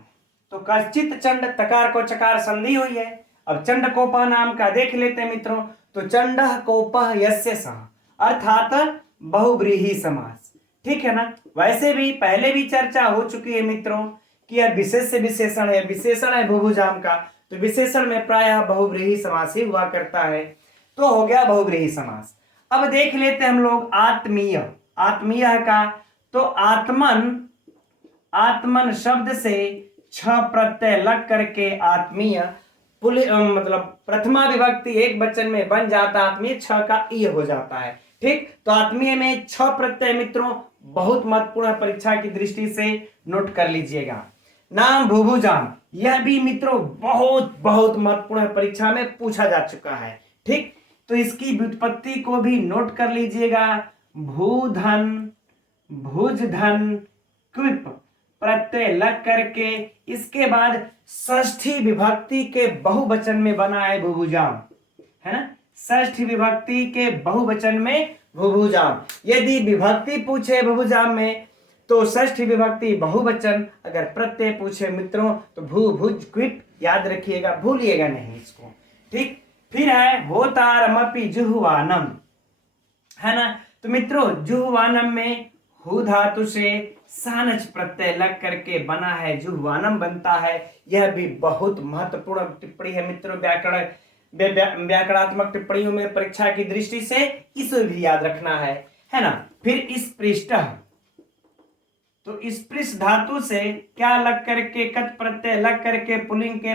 तो कश्चित चंड, तकार को चकार संधि हुई है। अब चंडकोपा नाम का देख लेते हैं मित्रों। तो चंडः कोपः यस्य सः, अर्थात बहुव्रीहि समास, ठीक है ना। वैसे भी पहले भी चर्चा हो चुकी है मित्रों कि यह विशेष विशेषण है, विशेषण है बहुभुजाम का। तो विशेषण में प्रायः बहुव्रीहि समास ही हुआ करता है, तो हो गया बहुव्रीहि समास। अब देख लेते हैं हम लोग आत्मीय, आत्मीय का। तो आत्मन, आत्मन शब्द से छ प्रत्यय लग करके आत्मीय मतलब प्रथमा विभक्ति एक वचन में बन जाता, आत्मीय छ का ई हो जाता है, ठीक। तो आत्मीय में छ प्रत्यय मित्रों बहुत महत्वपूर्ण परीक्षा की दृष्टि से नोट कर लीजिएगा। नाम भूभुजाम, यह भी मित्रों बहुत बहुत महत्वपूर्ण परीक्षा में पूछा जा चुका है, ठीक। तो इसकी व्युत्पत्ति को भी नोट कर लीजिएगा। भूधन, भुजधन, क्विप प्रत्यय लग करके, इसके बाद षष्ठी विभक्ति के बहुवचन में बना है भूभुजाम, है ना। षष्ठी विभक्ति के बहुवचन में भूभुजाम। यदि विभक्ति पूछे भूभुजाम में तो षष्ठी विभक्ति बहुवचन, अगर प्रत्यय पूछे मित्रों तो भू भुज क्विप, याद रखिएगा, भूलिएगा नहीं इसको, ठीक। फिर है होतारमपि जुह्वानम, है ना। तो मित्रों जुह्वानम में हु धातु से सानच प्रत्यय लग करके बना है, जुह्वानम बनता है। यह भी बहुत महत्वपूर्ण टिप्पणी है मित्रों, व्याकरणात्मक टिप्पणियों में परीक्षा की दृष्टि से इसे भी याद रखना है ना। फिर इस पृष्ठ, तो इस पृष्ठ धातु से क्या लग करके, कच प्रत्यय लग करके पुल्लिंग के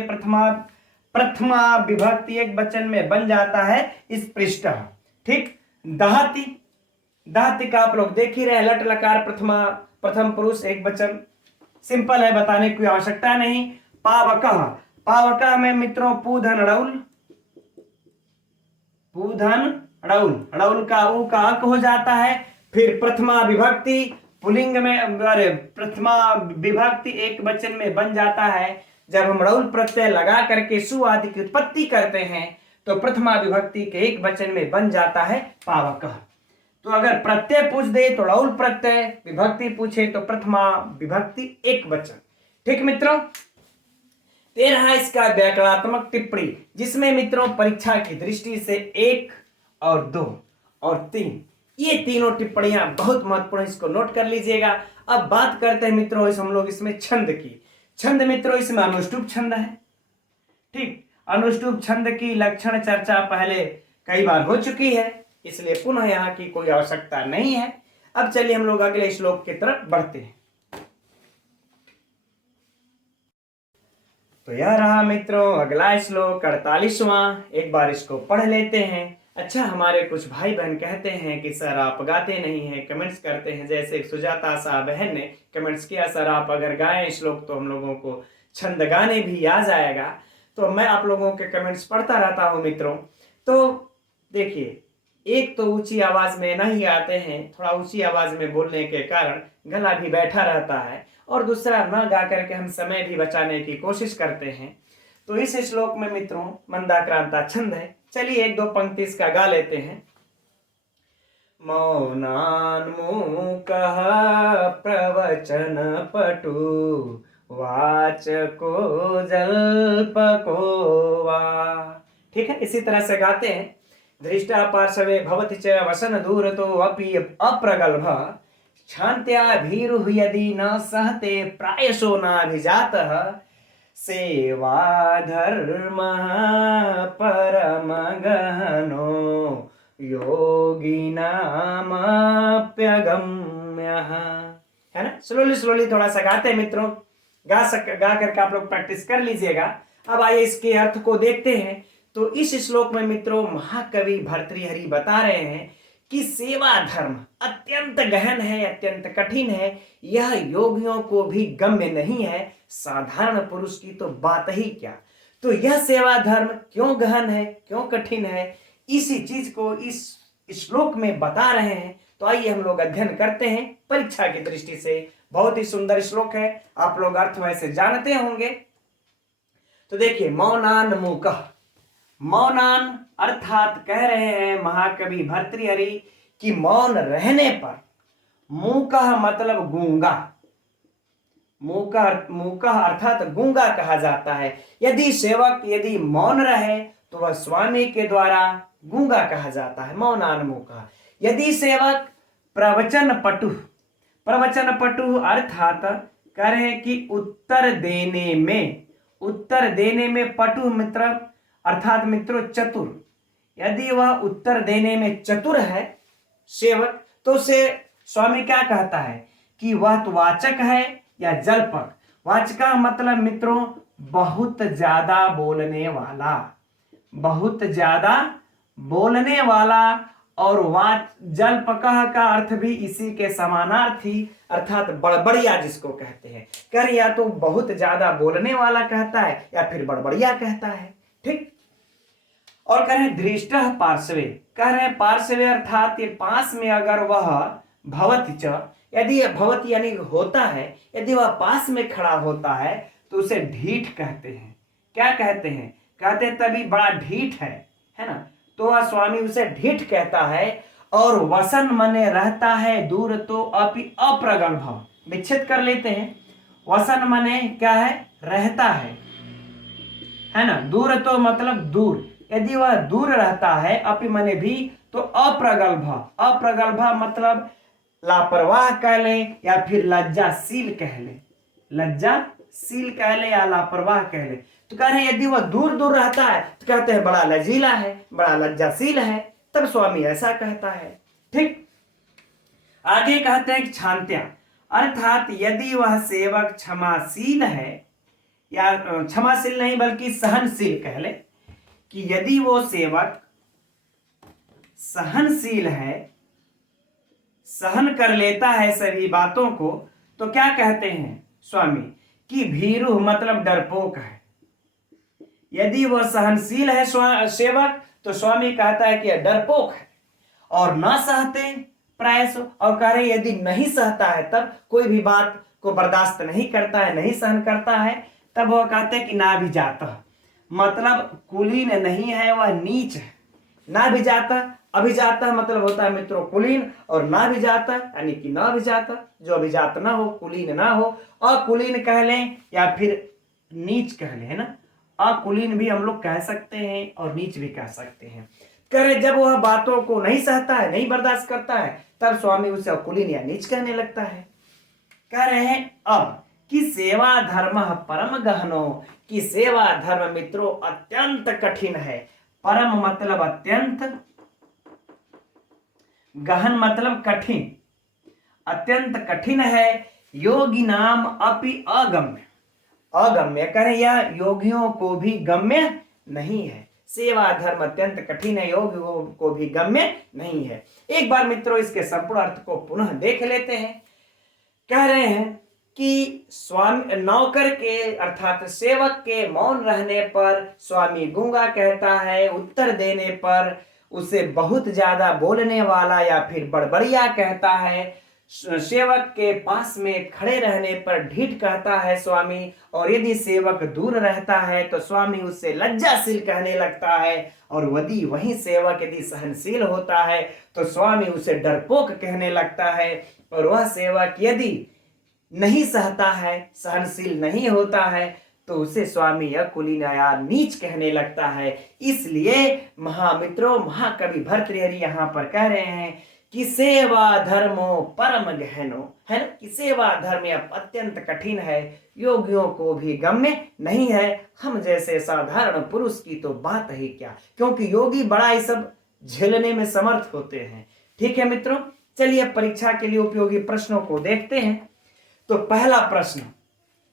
प्रथमा विभक्ति एक वचन में बन जाता है इस पृष्ठ, ठीक। दहति, दहति का आप लोग देख ही रहे, लट लकार प्रथम पुरुष एक वचन, सिंपल है, बताने की आवश्यकता नहीं। पावकः, पावकः में मित्रों पूधन ड़ौल, पूधन ड़ौल, ड़ौल का ऊ का अक हो जाता है। फिर प्रथमा विभक्ति पुल्लिंग में, अरे प्रथमा विभक्ति एक वचन में बन जाता है जब हम रौल प्रत्यय लगा करके सु आदि की उत्पत्ति करते हैं, तो प्रथमा विभक्ति के एक वचन में बन जाता है पावक। तो अगर प्रत्यय पूछ दे तो रौल प्रत्यय, विभक्ति पूछे तो प्रथमा विभक्ति एक वचन। ठीक मित्रों, 13 इसका व्याकरणात्मक टिप्पणी, जिसमें मित्रों परीक्षा की दृष्टि से 1 और 2 और 3 ये तीनों टिप्पणियां बहुत महत्वपूर्ण, इसको नोट कर लीजिएगा। अब बात करते हैं मित्रों हम लोग इसमें छंद की। छंद मित्रों इसमें अनुष्टुप छंद है। ठीक, अनुष्टुप छंद की लक्षण चर्चा पहले कई बार हो चुकी है, इसलिए पुनः यहाँ की कोई आवश्यकता नहीं है। अब चलिए हम लोग अगले श्लोक की तरफ बढ़ते हैं। तो यह रहा मित्रों अगला श्लोक 48वां। एक बार इसको पढ़ लेते हैं। अच्छा, हमारे कुछ भाई बहन कहते हैं कि सर आप गाते नहीं हैं, कमेंट्स करते हैं। जैसे सुजाता साहब बहन ने कमेंट्स किया, सर आप अगर गाएं श्लोक तो हम लोगों को छंद गाने भी आ जाएगा। तो मैं आप लोगों के कमेंट्स पढ़ता रहता हूं मित्रों। तो देखिए, एक तो ऊंची आवाज में नहीं आते हैं, थोड़ा ऊंची आवाज में बोलने के कारण गला भी बैठा रहता है, और दूसरा न गा करके हम समय भी बचाने की कोशिश करते हैं। तो इस श्लोक में मित्रों मंदाक्रांता छंद है। चलिए 1-2 पंक्ति इसका गा लेते हैं। मौनान्मुखः प्रवचन पटु वाचको जल्पको वा। ठीक है, इसी तरह से गाते हैं। धृष्टा पार्श्वे भवति च वसन दूरतो अपि अप्रगल्भ क्षान्त्या भीरुः यदि न सहते प्रायशो नाभिजातः सेवा धर्मः परम गहनो योगिनामप्यगम्यः। है ना, स्लोली थोड़ा सा गाते हैं मित्रों, गा करके आप लोग प्रैक्टिस कर लीजिएगा। अब आइए इसके अर्थ को देखते हैं। तो इस श्लोक में मित्रों महाकवि भर्तृहरि बता रहे हैं कि सेवा धर्म अत्यंत गहन है, अत्यंत कठिन है। यह योगियों को भी गम्य नहीं है, साधारण पुरुष की तो बात ही क्या। तो यह सेवा धर्म क्यों गहन है, क्यों कठिन है, इसी चीज को इस श्लोक में बता रहे हैं। तो आइए हम लोग अध्ययन करते हैं परीक्षा की दृष्टि से। बहुत ही सुंदर श्लोक है, आप लोग अर्थ वैसे जानते होंगे। तो देखिए, मौनान्मुखः, मौनान अर्थात कह रहे हैं महाकवि भर्तृहरि कि मौन रहने पर, मूकः मतलब गूंगा, मूकः अर्थात गूंगा कहा जाता है। यदि सेवक यदि मौन रहे तो वह स्वामी के द्वारा गूंगा कहा जाता है, मौनान्मुखः। यदि सेवक प्रवचन पटु, प्रवचन पटु अर्थात कह रहे हैं कि उत्तर देने में पटु मित्र अर्थात मित्रों चतुर। यदि वह उत्तर देने में चतुर है सेवक, तो उसे स्वामी क्या कहता है कि वह तो वाचक है या जल्पक। वाचका मतलब मित्रों बहुत ज्यादा बोलने वाला, बहुत ज्यादा बोलने वाला। और जल्पकः का अर्थ भी इसी के समानार्थी अर्थात बड़बड़िया जिसको कहते हैं। कर या तो बहुत ज्यादा बोलने वाला कहता है या फिर बड़बड़िया कहता है। ठीक, और कह रहे हैं धृष्टः पार्श्वे, कह रहे हैं पार्श्वे अर्थात ये पास में अगर वह भवति च, यदि भवति यानी होता है, यदि वह पास में खड़ा होता है तो उसे ढीठ कहते हैं। क्या कहते हैं? कहते हैं तभी बड़ा ढीठ है ना, तो वह स्वामी उसे ढीठ कहता है। और वसन मने रहता है, दूर तो अपि अप्रगल्भ, विच्छेद कर लेते हैं। वसन मने क्या है? रहता है ना, दूर तो मतलब दूर, यदि वह दूर रहता है, अपि मने भी, तो अप्रगल्भ, अप्रगल्भ मतलब लापरवाह कह ले या फिर लज्जाशील कह ले, लज्जाशील कह ले या लापरवाह कह ले। तो कह रहे हैं यदि वह दूर दूर रहता है तो कहते हैं बड़ा लजीला है, बड़ा लज्जाशील है, तब स्वामी ऐसा कहता है। ठीक, आगे कहते हैं क्षान्त्या अर्थात यदि वह सेवक क्षमाशील है, या क्षमाशील नहीं बल्कि सहनशील कह ले, कि यदि वो सेवक सहनशील है, सहन कर लेता है सभी बातों को, तो क्या कहते हैं स्वामी कि भीरु मतलब डरपोक है। यदि वह सहनशील है सेवक, तो स्वामी कहता है कि यह डरपोक है। और न सहते प्रायश और कह रहे यदि नहीं सहता है, तब कोई भी बात को बर्दाश्त नहीं करता है, नहीं सहन करता है, तब वह कहते हैं कि नाभिजातः, मतलब कुलीन नहीं है, वह नीच है। नाभिजातः, अभिजातः मतलब होता है मित्रों कुलीन, और नाभिजातः यानी कि नाभिजातः जो अभिजात ना हो, कुलीन ना हो, अकुलीन कह लें या फिर नीच कह लें, है ना। अकुलीन भी हम लोग कह सकते हैं और नीच भी कह सकते हैं। कह रहे जब वह बातों को नहीं सहता है, नहीं बर्दाश्त करता है, तब स्वामी उसे अकुलीन या नीच कहने लगता है। कह रहे हैं अब कि सेवा धर्म परम गहनो, कि सेवा धर्म मित्रों अत्यंत कठिन है। परम मतलब अत्यंत, गहन मतलब कठिन, अत्यंत कठिन है। योगी नाम अपि अगम्य, अगम्य करें यह योगियों को भी गम्य नहीं है। सेवा धर्म अत्यंत कठिन है, योगियों को भी गम्य नहीं है। एक बार मित्रों इसके संपूर्ण अर्थ को पुनः देख लेते हैं। कह रहे हैं कि स्वामी नौकर के अर्थात सेवक के मौन रहने पर स्वामी गूंगा कहता है, उत्तर देने पर उसे बहुत ज्यादा बोलने वाला या फिर बड़बड़िया कहता है, सेवक के पास में खड़े रहने पर ढीठ कहता है स्वामी, और यदि सेवक दूर रहता है तो स्वामी उससे लज्जाशील कहने लगता है, और यदि वही सेवक यदि सहनशील होता है तो स्वामी उसे डरपोक कहने लगता है, और वह सेवक यदि नहीं सहता है, सहनशील नहीं होता है, तो उसे स्वामी अकुलीन या नीच कहने लगता है। इसलिए महामित्रों महाकवि भर्तृहरि यहाँ पर कह रहे हैं कि सेवा धर्मो परम गहनो, है ना, कि सेवा धर्म अत्यंत कठिन है, योगियों को भी गम्य नहीं है। हम जैसे साधारण पुरुष की तो बात ही क्या, क्योंकि योगी बड़ा ही सब झेलने में समर्थ होते हैं। ठीक है मित्रों, चलिए परीक्षा के लिए उपयोगी प्रश्नों को देखते हैं। तो पहला प्रश्न,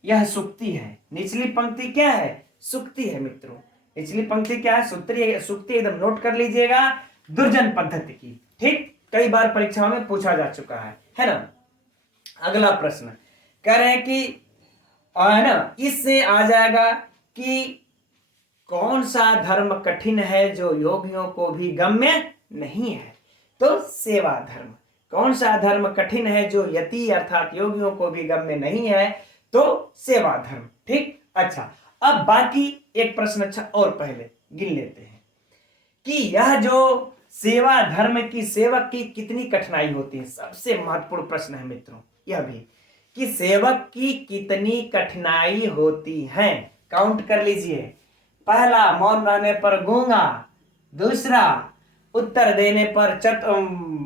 यह सुक्ति है, निचली पंक्ति क्या है, सुक्ति है मित्रों। निचली पंक्ति क्या है, सुक्ति एकदम नोट कर लीजिएगा, दुर्जन पद्धति की। ठीक, कई बार परीक्षाओं में पूछा जा चुका है ना। अगला प्रश्न कह रहे हैं कि है ना, इससे आ जाएगा कि कौन सा धर्म कठिन है जो योगियों को भी गम्य नहीं है, तो सेवा धर्म। कौन सा धर्म कठिन है जो यति अर्थात योगियों को भी गम्य नहीं है, तो सेवा धर्म। ठीक, अच्छा अब बाकी एक प्रश्न अच्छा और पहले गिन लेते हैं कि यह जो सेवा धर्म की सेवक की कितनी कठिनाई होती है। सबसे महत्वपूर्ण प्रश्न है मित्रों यह भी कि सेवक की कितनी कठिनाई होती है। काउंट कर लीजिए, पहला मौन रहने पर गूंगा, दूसरा उत्तर देने पर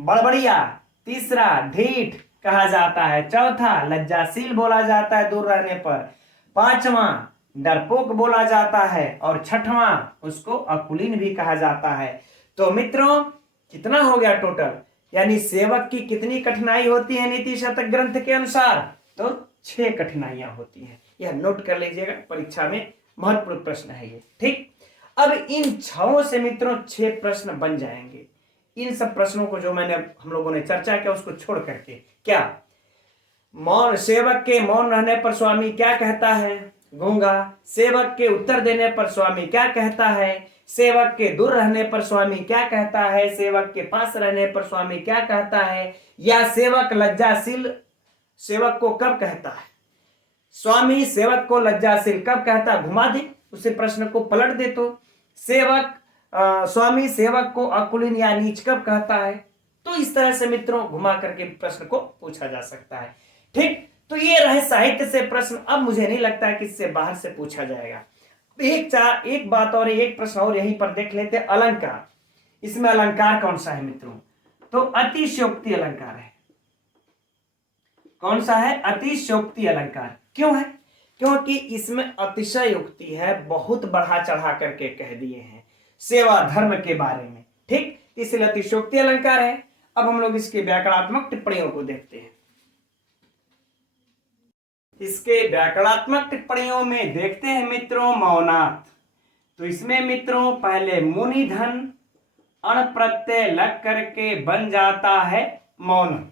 बड़बड़िया, तीसरा ढीठ कहा जाता है, चौथा लज्जाशील बोला जाता है दूर रहने पर, पांचवा डरपोक बोला जाता है, और छठवां उसको अकुलीन भी कहा जाता है। तो मित्रों कितना हो गया टोटल, यानी सेवक की कितनी कठिनाई होती है नीति शतक ग्रंथ के अनुसार, तो 6 कठिनाइयां होती हैं। यह नोट कर लीजिएगा, परीक्षा में महत्वपूर्ण प्रश्न है ये। ठीक, अब इन 6 से मित्रों 6 प्रश्न बन जाएंगे। इन सब प्रश्नों को जो मैंने हम लोगों ने चर्चा किया उसको छोड़ करके, क्या मौन, सेवक के मौन रहने पर स्वामी क्या कहता है, गूंगा, सेवक के उत्तर देने पर स्वामी क्या कहता है, सेवक के दूर रहने पर स्वामी क्या कहता है, सेवक के पास रहने पर स्वामी क्या कहता है, या सेवक लज्जाशील सेवक को कब कहता है, स्वामी सेवक को लज्जाशील कब कहता है, घुमा दे उसे प्रश्न को, पलट दे तो सेवक स्वामी सेवक को अकुलीन या नीच कब कहता है। तो इस तरह से मित्रों घुमा करके प्रश्न को पूछा जा सकता है। ठीक, तो ये रहे साहित्य से प्रश्न। अब मुझे नहीं लगता है कि इससे बाहर से पूछा जाएगा। एक बात और एक प्रश्न और यहीं पर देख लेते, अलंकार। इसमें अलंकार कौन सा है मित्रों, तो अतिशयोक्ति अलंकार है। कौन सा है, अतिशयोक्ति अलंकार। क्यों है, क्योंकि इसमें अतिशयोक्ति है, बहुत बढ़ा चढ़ा करके कह दिए हैं सेवा धर्म के बारे में। ठीक, इसलिए अतिशयोक्ति अलंकार है। अब हम लोग इसके व्याकरणात्मक टिप्पणियों को देखते हैं। इसके व्याकरणात्मक टिप्पणियों में देखते हैं मित्रों मौनात्। तो इसमें मित्रों पहले मुनि धन अण प्रत्यय लग करके बन जाता है मौन।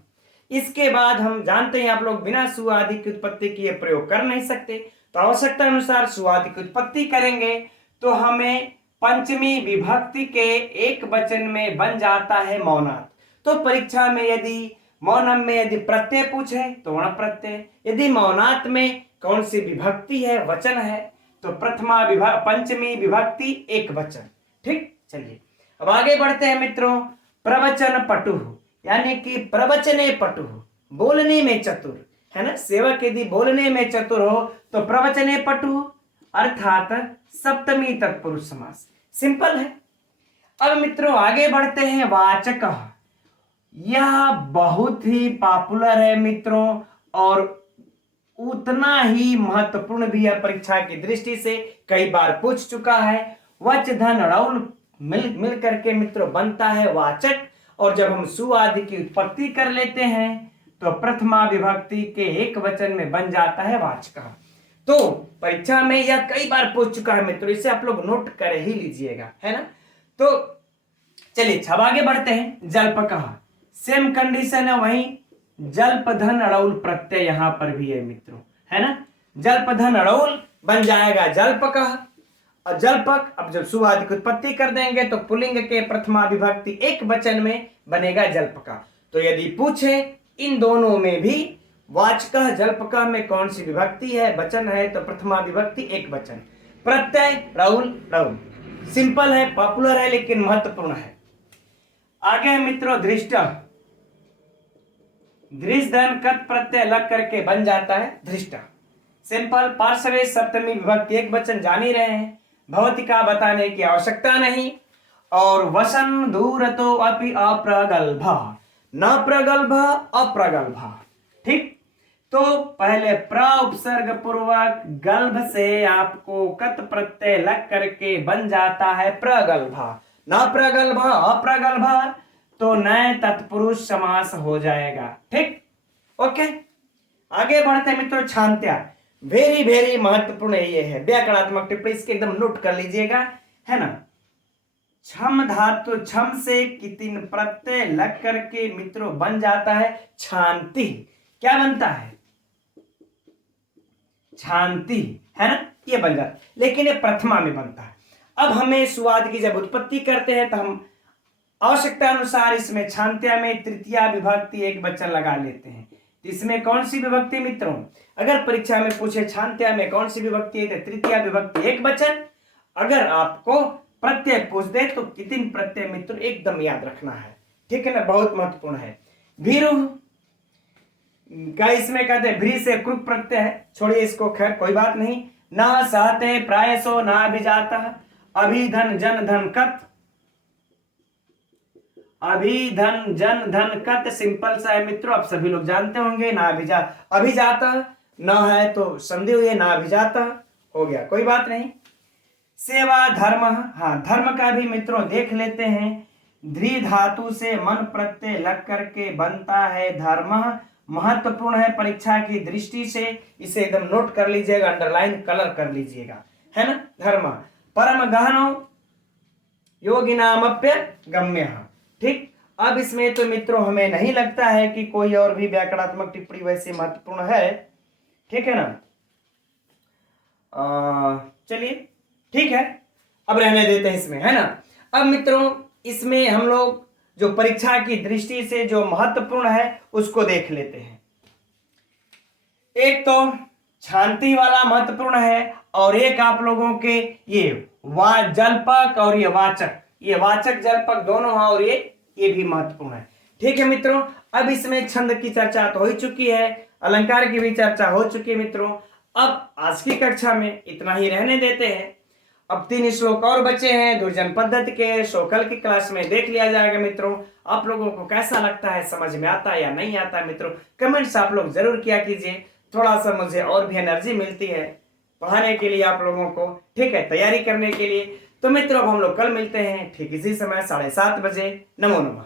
इसके बाद हम जानते हैं आप लोग बिना सु आदि की उत्पत्ति किए प्रयोग कर नहीं सकते, तो आवश्यकता अनुसार सु आदि की उत्पत्ति करेंगे तो हमें पंचमी विभक्ति के एक वचन में बन जाता है मौनात्। तो परीक्षा में यदि मौनम में यदि प्रत्यय पूछे तो वर्ण प्रत्यय, यदि मौनात में कौन सी विभक्ति है, वचन है, तो प्रथमा पंचमी विभक्ति एक वचन। ठीक, चलिए अब आगे बढ़ते हैं मित्रों। प्रवचन पटु, यानी कि प्रवचने पटु, बोलने में चतुर, है ना। सेवक यदि बोलने में चतुर हो तो प्रवचने पटु, अर्थात सप्तमी तत्पुरुष समास। सिंपल है। अब मित्रों आगे बढ़ते हैं। वाचक, यह बहुत ही पॉपुलर है मित्रों और उतना ही महत्वपूर्ण भी है परीक्षा की दृष्टि से, कई बार पूछ चुका है। वच धन रौल मिल करके मित्रों बनता है वाचक, और जब हम सु आदि की उत्पत्ति कर लेते हैं तो प्रथमा विभक्ति के एक वचन में बन जाता है वाचक। तो परीक्षा में यह कई बार पूछ चुका है मित्रों, इसे आप लोग नोट कर ही लीजिएगा, है ना। तो चलिए अब आगे बढ़ते हैं। जल्पक, सेम कंडीशन है, वहीं जल्प धन अड़ौल प्रत्यय यहां पर भी है मित्रों, है ना। जल्प धन अड़ौल बन जाएगा जल्पक, और जल्पक अब जब सु आदि की उत्पत्ति कर देंगे तो पुल्लिंग के प्रथमा विभक्ति एक वचन में बनेगा जल्पका। तो यदि पूछे इन दोनों में भी वाचक जल्पक में कौन सी विभक्ति है, वचन है, तो प्रथमा विभक्ति एक वचन, प्रत्यय रौल रौल। सिंपल है, पॉपुलर है, लेकिन महत्वपूर्ण है। आगे मित्रों दृष्ट, दृष्ट धन कत प्रत्यय लग करके बन जाता है धृष्ट। सिंपल, पार्श्वे सप्तमी विभक्ति एक वचन जान ही रहे हैं, भौतिका बताने की आवश्यकता नहीं। और वसन दूर तो अपि अप्रगल्भ, न प्रगल्भ अप्रगल्भ। ठीक, तो पहले प्र उपसर्ग पूर्वक गल्भ से आपको कत प्रत्यय लग करके बन जाता है प्रगल्भ, न प्रगल्भ अप्रगल्भ, तो नए तत्पुरुष समास हो जाएगा। ठीक, ओके। आगे बढ़ते मित्रों। छांत्या, वेरी वेरी महत्वपूर्ण ये है, व्याकरणात्मक टिप्पणी, इसके एकदम नोट कर लीजिएगा, है ना। छम धातु, छम से कितिन प्रत्यय लग करके मित्रों बन जाता है छांति। क्या बनता है? छांति, है ना, ये बन जाता है, लेकिन ये प्रथमा में बनता है। अब हमें सुवाद की जब उत्पत्ति करते हैं तो हम आवश्यकता अनुसार इसमें छांत्या में तृतीया विभक्ति एक वचन लगा लेते हैं। इसमें कौन सी विभक्ति मित्रों? अगर परीक्षा में पूछे छांत्या में कौन सी विभक्ति है तो तृतीया विभक्ति एक वचन। अगर आपको प्रत्यय पूछ दे तो कितिन प्रत्यय मित्रों एकदम याद रखना है, ठीक है ना, बहुत महत्वपूर्ण है। भीरु का इसमें कहते हैं भ्री से कृक प्रत्यय है, छोड़िए इसको, खैर कोई बात नहीं। ना सहते प्रायसो ना अभिजाता, अभिधन जन धन कत, अभिधन जन धन कत सिंपल सा है मित्रों, आप सभी लोग जानते होंगे। ना अभिजाता न है तो संधि हुई, ना अभिजाता हो गया, कोई बात नहीं। सेवा धर्म, हाँ धर्म का भी मित्रों देख लेते हैं। ध्री धातु से मन प्रत्यय लग करके बनता है धर्म, महत्वपूर्ण है परीक्षा की दृष्टि से, इसे एकदम नोट कर लीजिएगा, अंडरलाइन कलर कर लीजिएगा, है ना। धर्म परम गहनो योगिनामप्य गम्य। ठीक, अब इसमें तो मित्रों हमें नहीं लगता है कि कोई और भी व्याकरणात्मक टिप्पणी वैसे महत्वपूर्ण है, ठीक है ना। चलिए ठीक है, अब रहने देते हैं इसमें, है ना। अब मित्रों इसमें हम लोग जो परीक्षा की दृष्टि से जो महत्वपूर्ण है उसको देख लेते हैं। एक तो छांति वाला महत्वपूर्ण है, और एक आप लोगों के ये जल्पक और ये वाचक जल्पक दोनों है, और ये भी महत्वपूर्ण है। ठीक है मित्रों, अब इसमें छंद की चर्चा तो हो चुकी है, अलंकार की भी चर्चा हो चुकी है मित्रों। अब आज की कक्षा में इतना ही रहने देते हैं। अब 3 श्लोक और बचे हैं दुर्जन पद्धति के, सो कल की क्लास में देख लिया जाएगा मित्रों। आप लोगों को कैसा लगता है, समझ में आता है या नहीं आता है मित्रों, कमेंट्स आप लोग जरूर किया कीजिए, थोड़ा सा मुझे और भी एनर्जी मिलती है पढ़ाने के लिए आप लोगों को, ठीक है, तैयारी करने के लिए। तो मित्रों हम लोग कल मिलते हैं ठीक इसी समय 7:30 बजे। नमो नमः।